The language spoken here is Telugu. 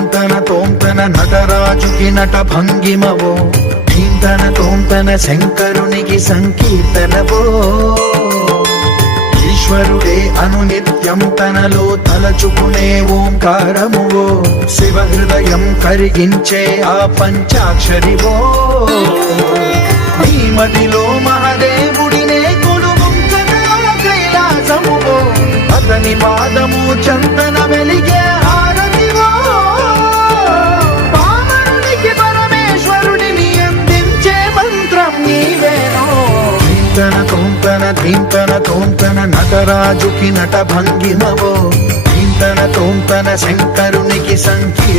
ధీంతన తోంతన నటరాజుకి నట భంగిమవో, ధీంతన తోంతన శంకరునికి సంకీర్తనవో. ఈశ్వరుడే అనునిత్యం తనలో తలచుకునే ఓంకారమువో, శివ హృదయం కరిగించే ఆ పంచాక్షరివో. నీ మదిలో మహాదేవుడినే కొలువుంచగా కైలాసమువో, అతని పాదము చందన వెలిగే హారతివో. పామరునికి పరమేశ్వరుడిని అందించే మంత్రం నీవేనో. ధీంతన తోంతన ధీంతన తోంతన నటరాజుకి నట భంగిమవో, ధీంతన తోంతన శంకరునికి సంకీర్తనవో.